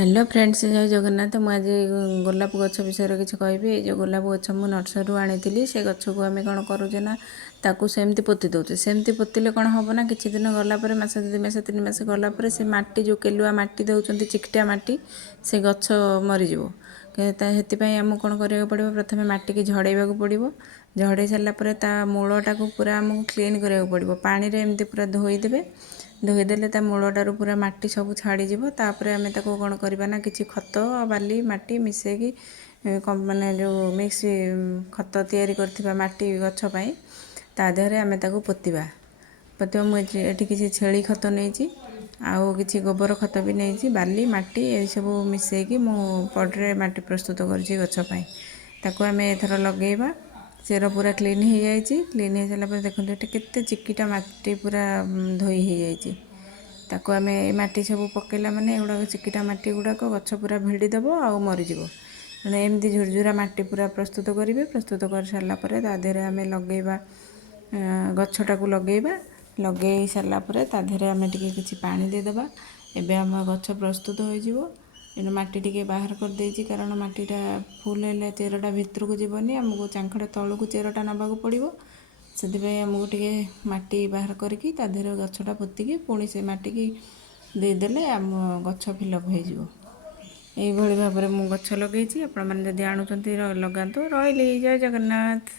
Hello friends, जय जगन्नाथ। मुझे आज गोलाप गछ विषय किसी कहबी। ये जो गोलाप गछ मु नर्सरी आनी से गछ को आम कौन करुचे ना ताकू सेमती पोति दौचे। सेमती पोतिले कौन हम ना किछि दिन गलापर मास 2 मास 3 मास गलापर से माटी जो केलुआ माटी दौरान चिकटिया माटी से गछ मरीज। से आमको कौन करा पड़ो, प्रथम माटी की झड़ाइवा पड़ो। झड़ाई सारापर ता मूलटा को पूरा आमको क्लीन करा पड़ो। पानी रे एमती पूरा धोईदेवे। धोईदेले ता मूलटारू पूरा माटी सब छाड़ीज। आम ताको कौन करवा ना कि खत बाली माटी मिसेकी माने जो मिक्स खत तैयारी करथिबा माटी गछपाई ता देहरे आम ताको पोतिबा। मुझे किसी छेली खत नहीं आउ किसी गोबर खत भी नहीं, बाली माटी ये सब मिसेकी मु पड्रे माटी प्रस्तुत करछि गछपाई। ताको आम एथर लगेइबा। चेर पूरा क्लीन हो जाए। क्लीन हो सारापर देखो ये केते चिकिटा माटी पूरा धोई हो जाए। ताको आम ए माटी सब पकेला माने एगुड़ा चिकिटा माटी गुड़ाक गछ पूरा भिड़ीदेव आ मरीज। तेणु एमती झुरझुरा माटी पूरा प्रस्तुत करेंगे। प्रस्तुत कर सारापर तादेहरे आम लगेइबा गछटा को लगेइबा। लगे सारापर तादेहरे आम टिके किछि पानी देदेबा। एबे आम गछ प्रस्तुत हो एनु माटी टिके बाहर कर देछि, कारण माटीटा फुल है चेरटा भितर को जीवनी आमको चांखड़ तलू चेरटा नबाक पड़ो। से आमको टिके माटी बाहर करके तादेहरे गछटा पोतिकी पुणी से माटी की देदेले आम गछ फिलअप हो। यही भाव में मु गछ लगे। आपण मैंने जदि आणुचंती लगातु। रही जय जगन्नाथ।